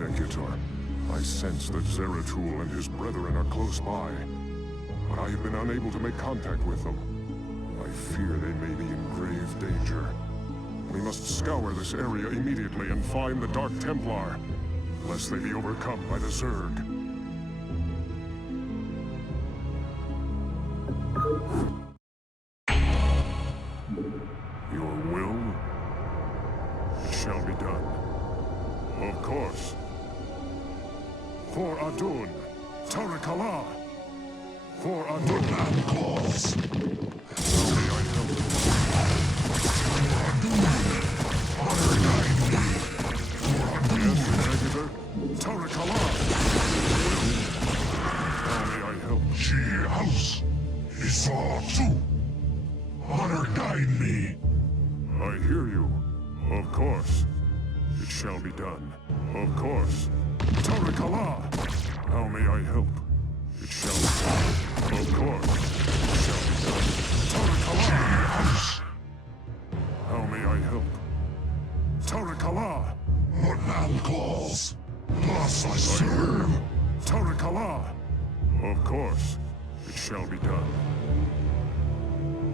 Executor. I sense that Zeratul and his brethren are close by, but I have been unable to make contact with them. I fear they may be in grave danger. We must scour this area immediately and find the Dark Templar, lest they be overcome by the Zerg. Your will? It shall be done. Of course. For Adun, Tarakala. For Adun. And cause. How may I help? For Adun. Honor guide me. For Adun. Yes, Executor. Tarakala. How may I help? She house. Isaw too. Honor guide me. I hear you. Of course. It shall be done. Of course. Tarakala! How may I help? It shall be done. Of course. It shall be done. Tarakala! House. How may I help? Tarakala! What man calls. Thus I I hear serve. you. Tarakala! Of course. It shall be done.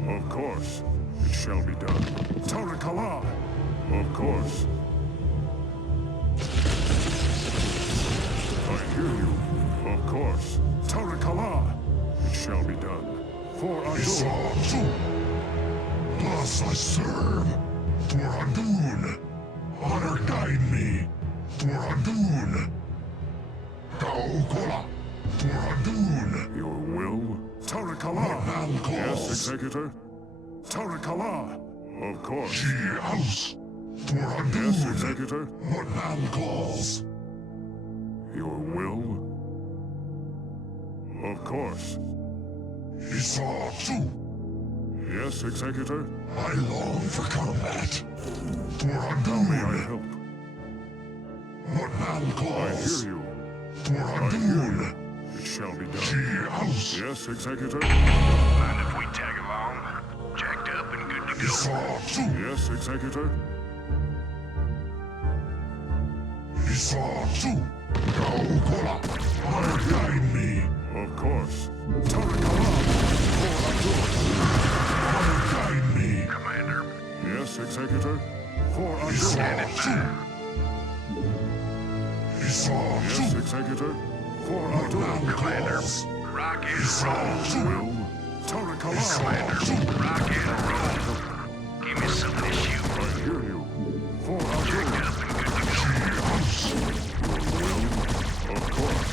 Of course. It shall be done. Tarakala! Of course. I hear you. Of course. Tarakala! It shall be done. For Adun. Isaw too. Thus I serve. For Adun. Honor guide me. For Adun. Kaokola. For Adun. Your will? Tarakala! Man calls. Yes, Executor? Tarakala! Of course. She house. For Yes, Adun. Executor? What man calls. Your will? Of course. Isaw too. Yes, Executor? I long for combat. For How may I Adun. help? What man I calls. hear you. For I hear Adun. you. It shall be She done. house. Yes, Executor? Mind if we tag along? Jacked up and good to go. Isaw too. Yes, Executor? Isaw too. Kaokola. Honor guide me. Of course. Tarakala! For Adun. Honor guide me. Commander, Yes, Executor? For Adun. standing by. Isaw Yes, too. Executor? For What Adun. man Commander. calls. Rock and Isaw roll. too. Will? Tarakala! Isaw too. Rock and roll. Give me something to shoot. I hear you. For Jacked Adun. up and good to She go. house. Your will? Of course.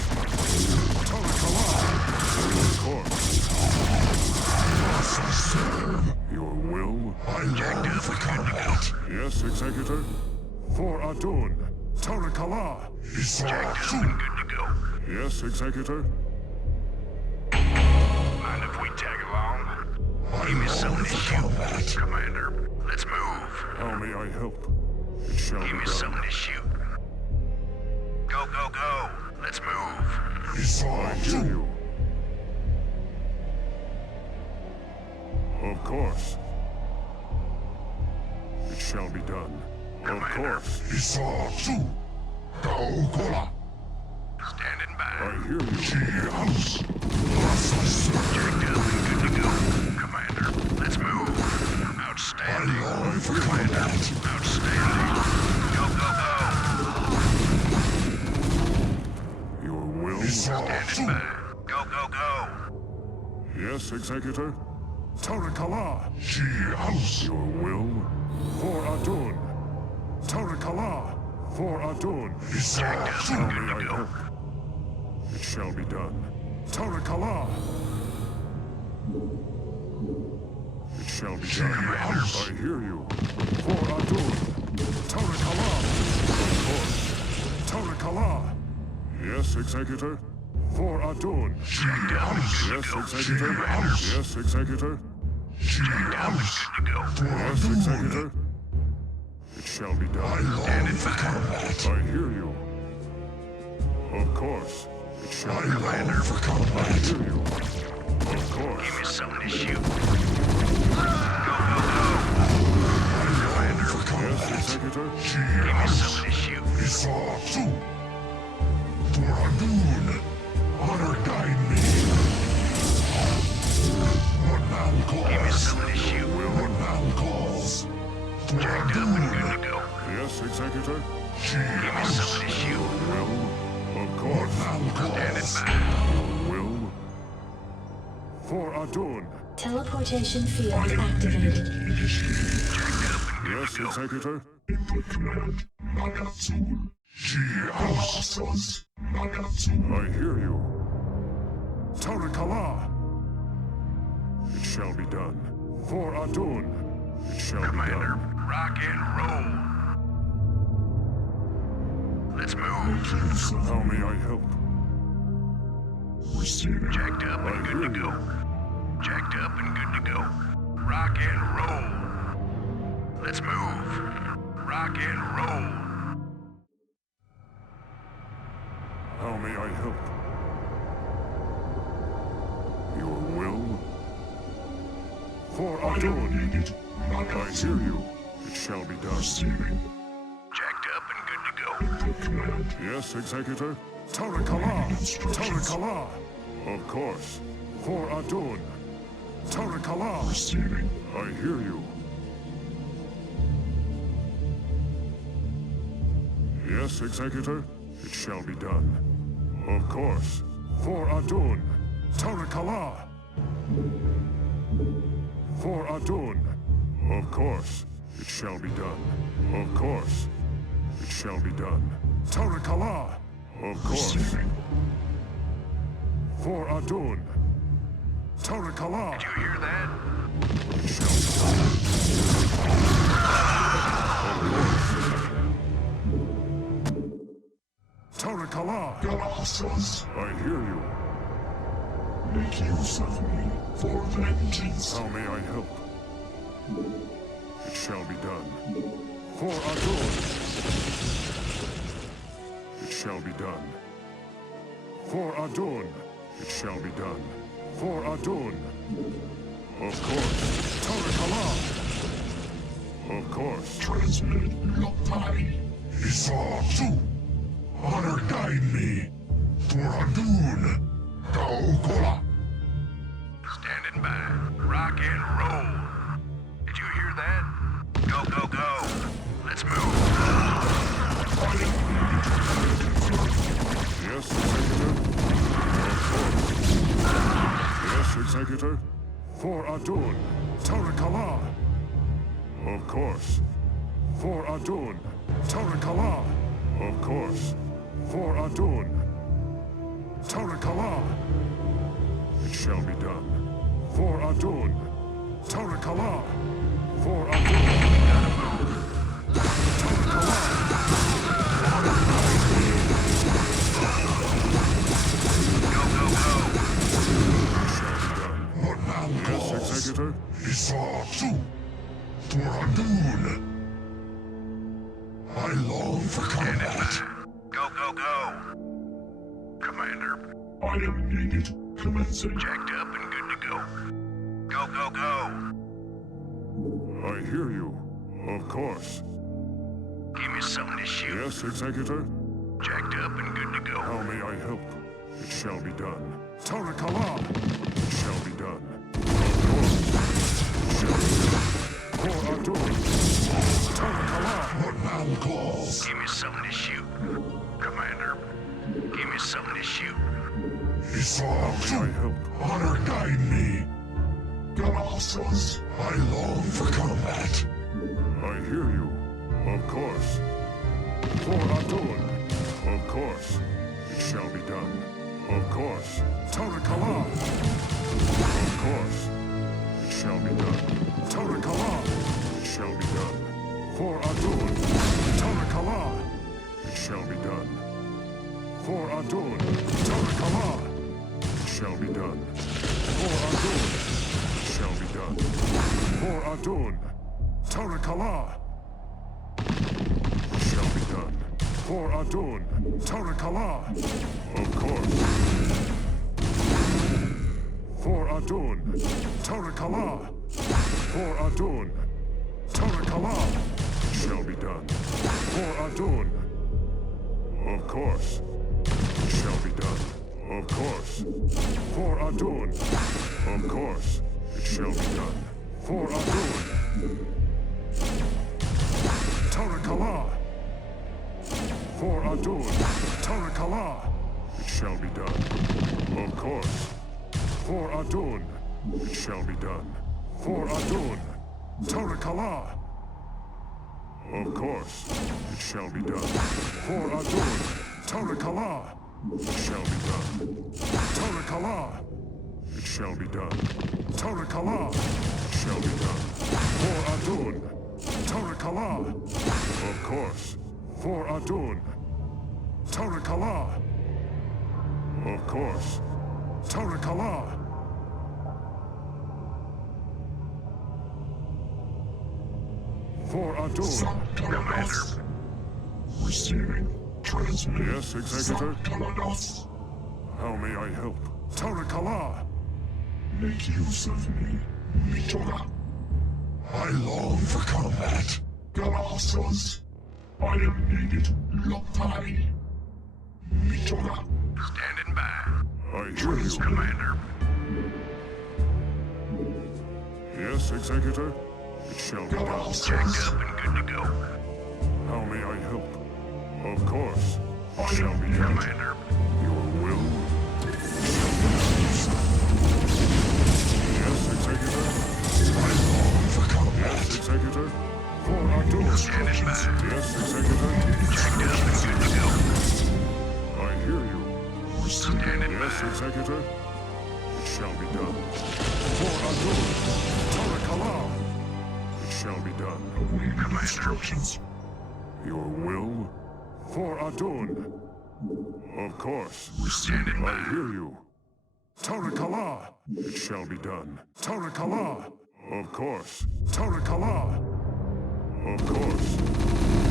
Tarakala! Of course. Thus I serve. Your will? I long for combat. Yes, Executor? For Adun. Tarakala! Isaw Jacked up too. and good to go. Yes, Executor? Mind if we tag along? I Give me long something to for shoot. combat. Commander, let's move. How may I help? It shall Give be me done. something to shoot. Go, go, go. Let's move. Isaw I hear too. you. Of course. It shall be done. Of Commander. course. Isaw too. Kaokola. Standing I by. hear you. She house. Thus I serve. Jacked up and good to go. Commander, let's move. I Outstanding. long for combat. Outstanding. Go, go, go. Your will? Isaw Standing too. by. Go, go, go. Yes, Executor? Tarakala! She house. Your will? For Adun. Tarakala! For Adun. Isaw How too. may I help? It shall be done. Tarakala! It shall be done. house. I hear you. For Adun. Tarakala! Of course. Tarakala! Yes, Executor? For Adun. She house. Yes, She Executor? house. Yes, Executor? She house. Good to go. For Yes, Adun. Executor? It shall be I done. long for combat. I hear you. Of course. It shall I be done. long for I combat. hear you. Of Give course. me something to shoot. I long for Yes, combat. Executor? She Give me house. something to shoot. Isaw too. Jacked up and good to go. Yes, Executor? Give me something to shoot. Will, of course. Standing by. Will. For Adun. Teleportation field activated. Jacked up and good Yes, to go. Executor? I hear you. Tarakala. It shall be done. For Adun. It shall Commander, be done. rock and roll. Let's move. How may I help? Jacked up and good to go. Jacked up and good to go. Rock and roll. Let's move. Rock and roll. How may I help? Your will? For Adun. I hear you. It shall be done. Jacked up and good to go. Yes, Executor? Tarakala! Tarakala! Of course. For Adun. Tarakala! I hear you. Yes, Executor? It shall be done. Of course. For Adun. Tarakala! For Adun. Of course. It shall be done. Of course. It shall be done. Tarakala! Of course. For Adun. Tarakala! Did you hear that? It shall be done. Tarakala! I hear you. Make use of me for vengeance. How may I help? It shall be done. For Adun. It shall be done. For Adun. It shall be done. For Adun. Of course. Tarakala. Of course. Transmit Lopai. Isatu. Honor guide me. For Adun. Kaokola. Standing by. Rock and roll. Did you hear that? Go, go, go. Let's move. Yes, Executor. Of course. Yes, Executor. For Adun. Tarakala. Of course. For Adun. Tarakala. Of course. For Adun. Tarakala. It shall be done. For Adun. Tarakala. For Adun. Go, go, go. What now Yes, calls? Executor. Isatu. For Adun. I long for Standing combat. by. Go, go, go. Commander, I am needed. Commencing. jacked up and good to go. Go, go, go. I hear you. Of course. Give me something to shoot. Yes, Executor. Jacked up and good to go. How may I help? It shall be done. Tarakala! It shall be done. Of course. It shall be done. For Adun. Tarakala! What now calls? Give me something to shoot. Commander, give me something to shoot. May I Isatu. help? Honor guide me. Galossos. I long for combat. I hear you. Of course. For Adun. Of course. It shall be done. Of course. Tarakala! Of course. It shall be done. Tarakala! It shall be done. For Adun. Tarakala! It shall be done. For Adun. Tarakala! It shall be done. For Adun. It shall be done. For Adun. Tarakala! It shall be done. For Adun. Tarakala! Of course. For Adun. Tarakala! For Adun. Tarakala! It shall be done. For Adun. Of course. It shall be done. Of course. For Adun. Of course. It shall be done. For Adun. Adun, Tarakala. It shall be done. Of course. For Adun. It shall be done. For Adun, Tarakala. Of course. It shall be done. For Adun, Tarakala. It shall be done. Tarakala. It shall be done. Tarakala. It shall be done. For Adun, Tarakala. Of course. For Adun, Tarakala. Of course. Tarakala. For Adun. Protoss. Receiving. Transmitting. Yes, Executor? Protoss. How may I help? Tarakala. Make use of me, Mitora. I long for combat. Colossus. I am needed. Lopai. Mitora. Standing by. I hear you. Commander. Yes, Executor? It shall be done. Colossus. Jacked up and good to go. How may I help? Of course. It I shall am be done. Commander. Your will? Yes, Executor? I long for Yes, combat. Executor? For Adun. Standing by. Yes, Executor? Jacked up and good to go. I hear you. Standing Yes, by. Executor? It shall be done. For Adun. Tarakala. It shall be done. Awaiting instructions. Your will? For Adun. Of course. Standing I by. hear you. Tarakala. It shall be done. Tarakala. Of course. Tarakala. Of course.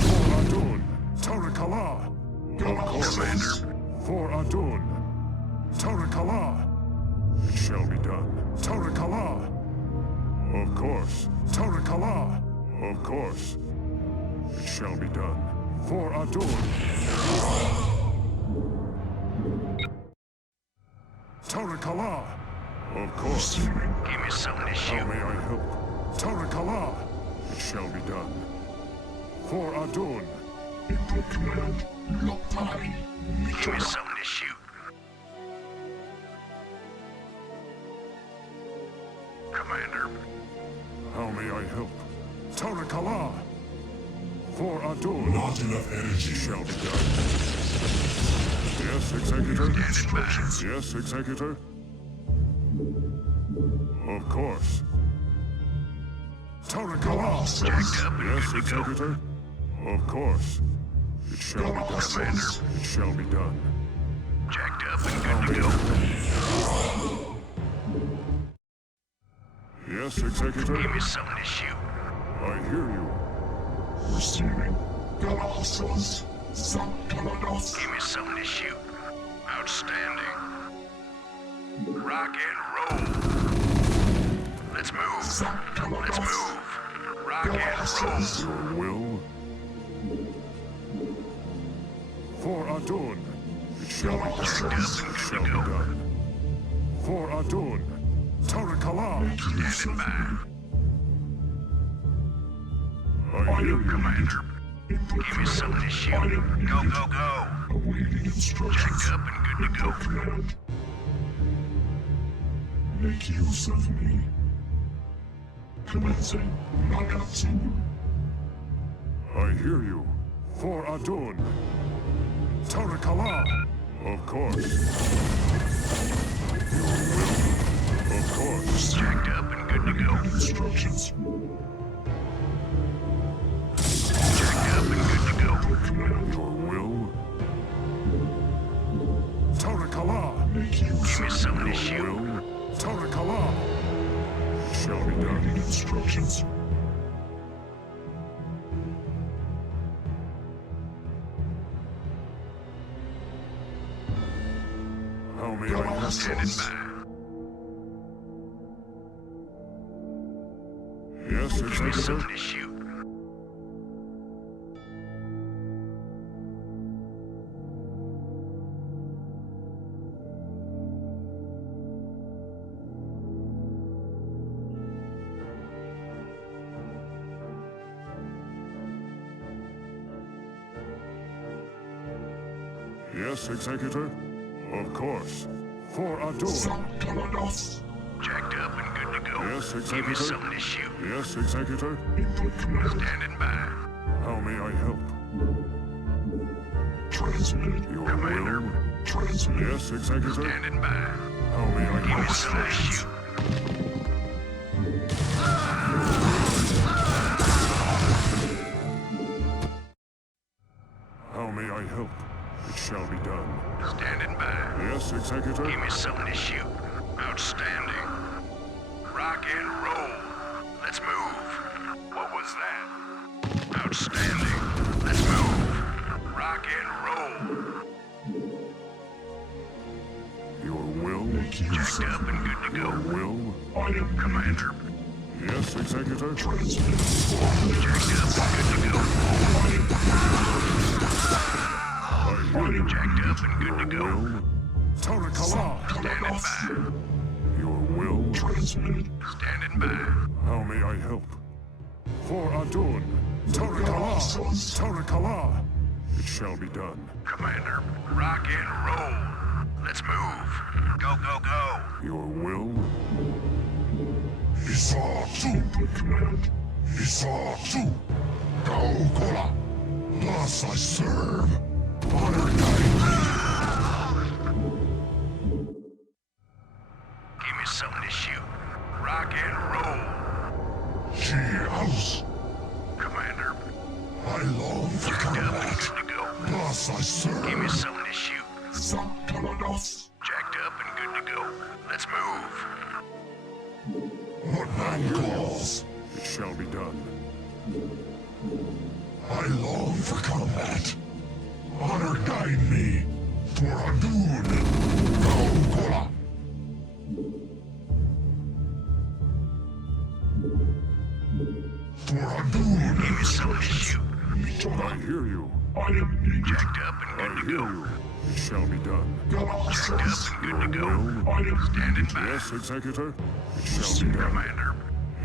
For Adun. Tarakala. Of course. Commander. For Adun. Tarakala. It shall be done. Tarakala. Of course. Tarakala. Of course. It shall be done. For Adun. Tarakala. Of course. Give me something to How shoot. may I help? Tarakala. It shall be done. For Adun. Input command. Lopai. Give me Mitora. something to shoot. Commander. How may I help? Tarakala. For Adun. Not enough energy. Shall be done. Yes, Executor? Instructions. Yes, Executor? Of course. Tarakala. Jacked up and Yes, good to go. Executor? Of course. It shall be done. Commander. It shall be done. Jacked up and good to go. Yes, Executor? Give me something to shoot. I hear you. Receiving. Colossus. Protoss. Give me something to shoot. Outstanding. Rock and roll. Let's move. Let's move. Rock and roll. Your will? For Adun. It shall be Jacked done. up It and shall good be to go. done. For Adun. Tarakala. Standing by. I hear you. Commander. Give me something to shoot. Go, go, go. Awaiting instructions. Jacked up and good to go. Command. Make use of me. Commencing. Nagatsu. I hear you. For Adun. Tarakala. Of course. Your will. Of course. Jacked up and good to go. Instructions. Jacked up and good to go. Command. Your will. Tarakala. Make use Give me of something to Your shoot. will. Tarakala. It shall be done. awaiting instructions. How may I help? Standing by. Yes, Give me Executor? something to shoot. Yes, Executor? Of course. For Adun. Protoss. Jacked up and good to go. Yes, Give me Executor? something to shoot. Yes, Executor? Input command. Standing by. How may I help? Transmitted. Your Commander. will? Transmitted. Yes, Executor? Standing by. How may I Give me help? something to shoot. How may I help? It shall be done. Standing by. Yes, Executor? Give me something to shoot. Outstanding. Rock and roll. Let's move. What was that? Outstanding. Let's move. Rock and roll. Your will? Jacked up and good to Your go. will? I am Commander. Yes, Executor? transmitted. Jacked up and good to go. I hear you. Jacked up and good to go. Will? Tarakala! Standing by. Your will? Transmitted. Standing by. How may I help? For Adun! Tarakala! Tarakala! It shall be done. Commander. Rock and roll. Let's move. Go, go, go. Your will? Isa 2. Input command. Isa 2. Go, Kola. Thus I serve. Honor guide Give me something to shoot. Rock and roll. me. She house. Commander. I long for Jacked up and combat. good to go. Thus I Give me serve. something to shoot. Protoss. Jacked up and good to go. Let's move. What man calls? It shall be done. I long for combat. Honor guide me. For Adun. Go, Kola. For Adun. Give me something to shoot. I hear you. I am needed. Jacked up and I good to hear go. you. It shall be done. Jacked up Galactus. and good to go. I am Standing by. Yes, Executor? It shall be done. Commander.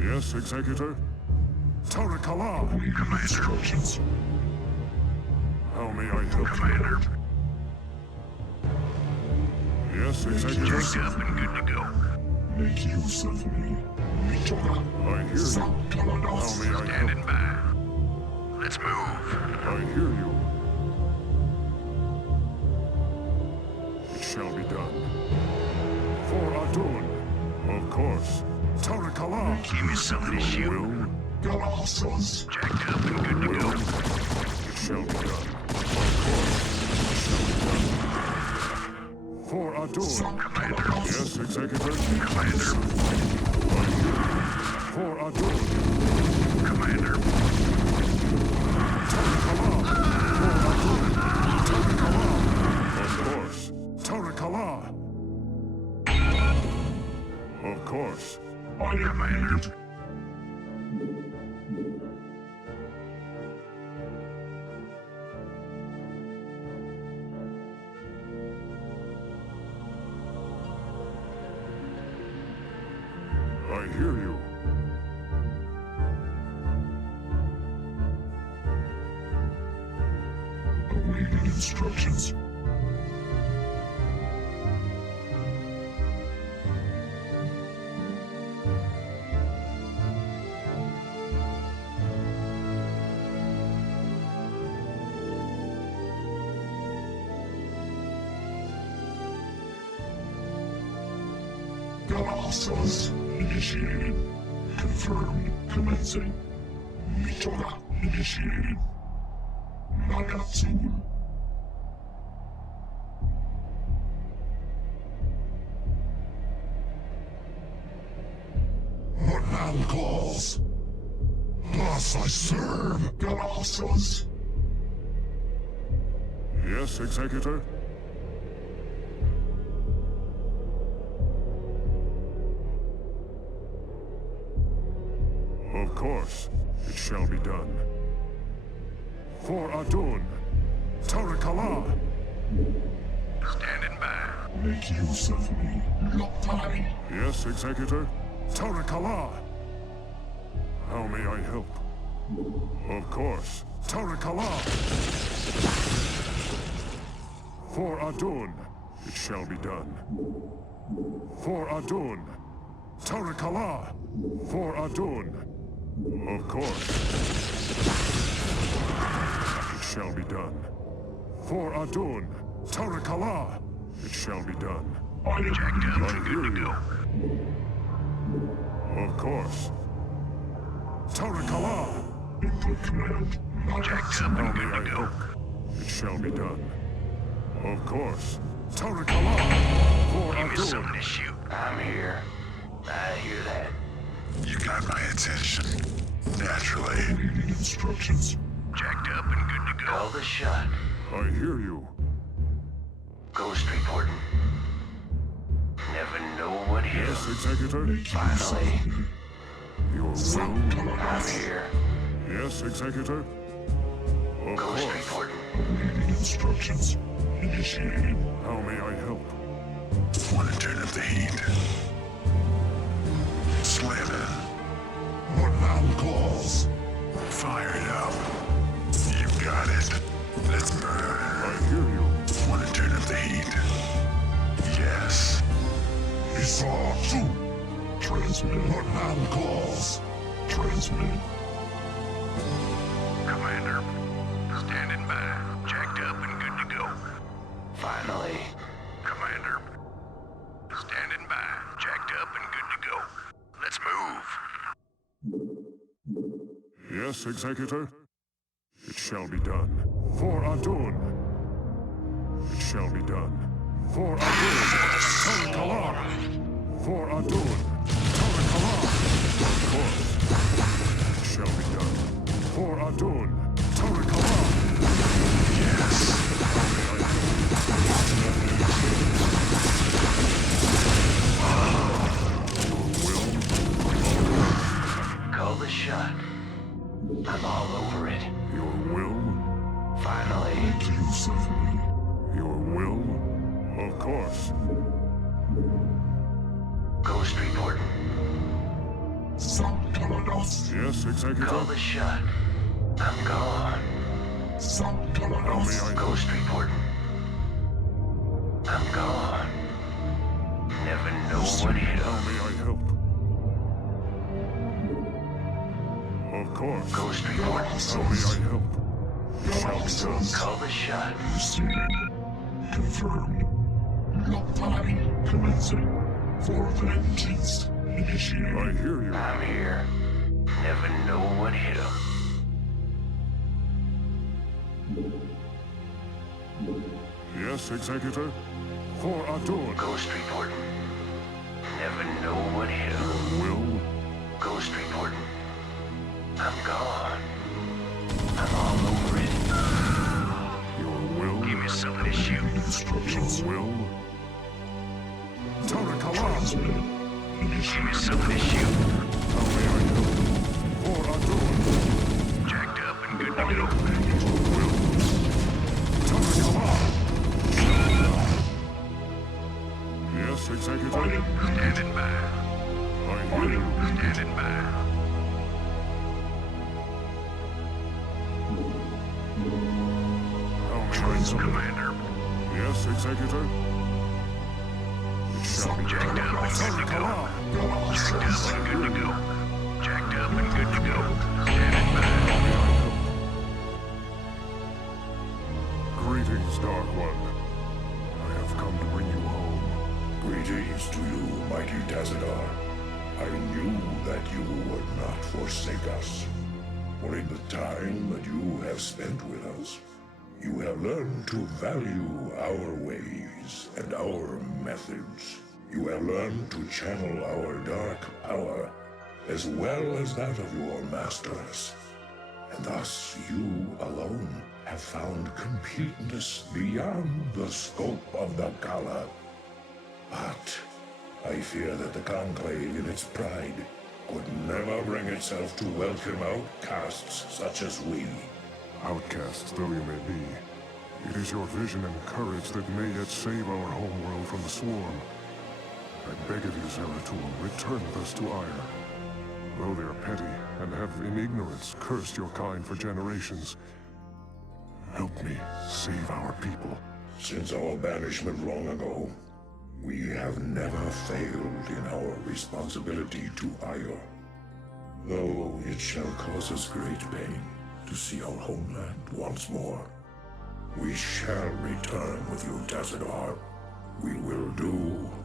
Yes, Executor? Tarakala! instructions. How may I help? Commander. Yes, Executor? Jacked up and good to go. Make use of me. Mitoga. I hear you. How Galactus. may I help? Standing by. Let's move. I hear you. It shall be done. For Adun, of course. Tarakala! Give me something to shoot. Will? Galactus. Jacked up and good to go. Will? It shall be done. Of course. It shall be done. For Adun. Commander. Yes, Executor? Commander. I hear you. For Adun. Commander. Tarakala! For Adun. Tarakala! Of course. Tarakala! Of course. I am Commander. needed. I hear you. Awaiting instructions. Galactus. Initiated. Confirmed. Commencing. Mitoga. Initiated. Nagatsu. What man calls? Thus I serve. Galactus. Yes, Executor? Of course. It shall be done. For Adun. Tarakala! Standing by. Make use of me. Lotai. Yes, Executor? Tarakala! How may I help? Of course. Tarakala! For For Adun, it shall be done. For Adun. Tarakala! For Adun. Of course. It shall be done. For Adun. Tarakala! It shall be done. Jacked up I and hear good to you. go. Of course. Tarakala! Jacked up How and may good I to go. help? It shall be done. Of course. Tarakala! For Give me something Adun. to shoot. I'm here. I hear that. You got my attention. Naturally. Reading instructions. Jacked up and good to Call go. the shot. I hear you. Ghost reporting. Never know what hit Yes, him. Executor? Finally, Your will? I'm here. Yes, Executor? Of Ghost course. reporting. Reading instructions. Initiating. How may I help? Want to turn up the heat? Slam it. What now calls? Fire it up. You got it. Let's burn. I hear you. Want to turn up the heat? Yes. Esau 2. Transmit. What now calls? Transmit. Commander, standing by. Jacked up and good to go. Finally, Commander, standing by. Jacked up and good to go. Let's move. Yes, Executor? It shall be done. For Adun. It shall be done. For Adun. Tarakala! For Adun. Tarakala! Of course. It shall be done. For Adun. Tarakala! Yes. call the shot. I'm all over it. Your will? Finally, Your will? Of course. ghost reporting. Yes, Executor? Call the shot. I'm gone. How may I help? Ghost reporting. I'm gone. Never know what hit How him. may I help? Of course. Ghost reporting. How may I help? It shall be done. Call the shot. Confirmed. Lock time commencing. For vengeance. Initiate. I hear you. I'm here. Never know what hit him. Yes, Executor? For Adun. Ghost reporting. Never know what hit him. Will? Ghost reporting. I'm gone. I'm all over it. Your will? Give me something to shoot. Instructions. Your will? Tarakala! Give me something to shoot. How may I help? For Adun. Jacked up and good to go. Will? Tarakala! Yes, Executor? Standing by. I hear you. Standing by. How may I help? Commander, Yes, Executor? It shall be jacked done. up and good to go. Tarakala! Jacked up and good to go. Jacked up and good to go. Standing by. How may I help? Greetings, Dark One. I have come to bring you home. Greetings to you, mighty Tazadar. I knew that you would not forsake us. For in the time that you have spent with us, you have learned to value our ways and our methods. You have learned to channel our dark power, as well as that of your masters. And thus you alone have found completeness beyond the scope of the Gala. But I fear that the Conclave in its pride could never bring itself to welcome outcasts such as we. Outcasts though you may be, it is your vision and courage that may yet save our homeworld from the swarm. I beg of you, Zeratul, return with us to Ire. Though they are petty and have in ignorance cursed your kind for generations, help me save our people. Since our banishment long ago, we have never failed in our responsibility to Io. Though it shall cause us great pain to see our homeland once more, we shall return with you, Tazadar. We will do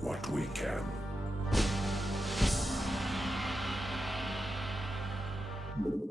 what we can.